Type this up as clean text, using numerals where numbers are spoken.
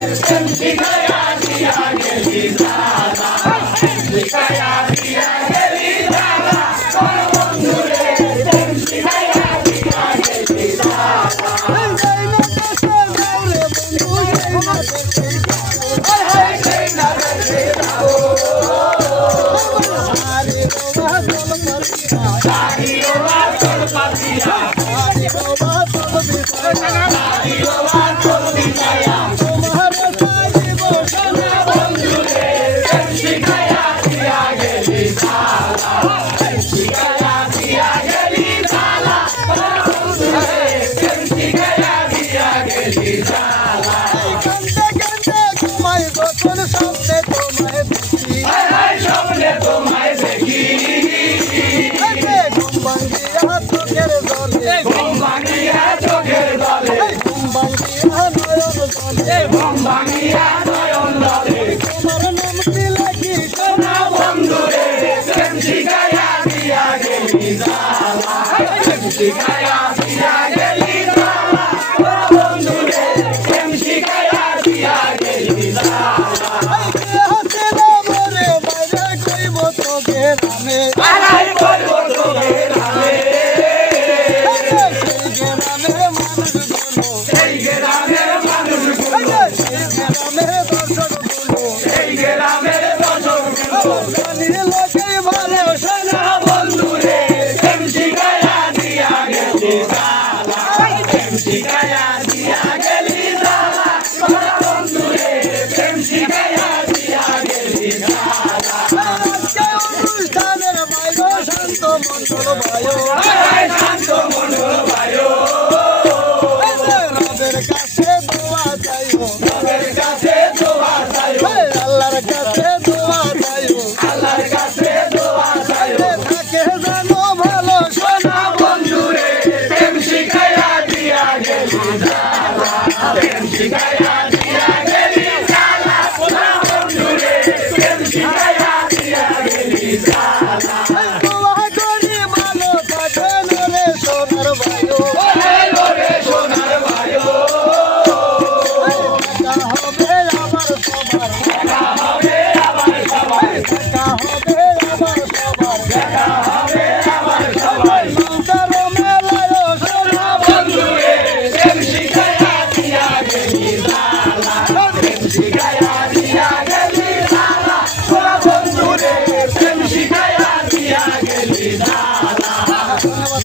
শিখায়া দিয়া গেলি জ্বালা শিখায়া দিয়া গেলি জ্বালা কোন বন্ধুরে শিখায়া দিয়া গেলি জ্বালা সেই না দেখে যাও দাড়িও আসল পাতিয়া দাড়িও আসল বিছায়া শিখায়া দিয়া গেলি জ্বালা শিখায়া দিয়া গেলি জ্বালা শিখায়া দিয়া গেলি জ্বালা স্বপ্নে তোমায় দেখি ঘুম ভাঙিয়া চোখের জলে ঘুম ভাঙিয়া নয়ন জলে সোনা বন্ধুরে শিখায়া দিয়া গেলি জ্বালা শিখায়া দিয়া গেলি জ্বালা বন্ধুরে শিখায়া দিয়া গেলি জ্বালা আড়াই করবো তোকে রামে এই গ্রামের মানুষগুলো এই গ্রামের দর্শকগুলো সোনা বন্ধুরে শিখায়া দিয়া গেলি জ্বালা শিখায়া দিয়া গেলি জ্বালা সোনা বন্ধুরে শিখায়া দিয়া গেলি জ্বালা শান্ত মন্ডল ভাইও রবের কাছে দোয়া চাইও আল্লাহর কাছে দোয়া চাইও থাকে জানো ভালো সোনা বন্ধুরে শিখায়া দিয়া গেলি জ্বালা শিখায়া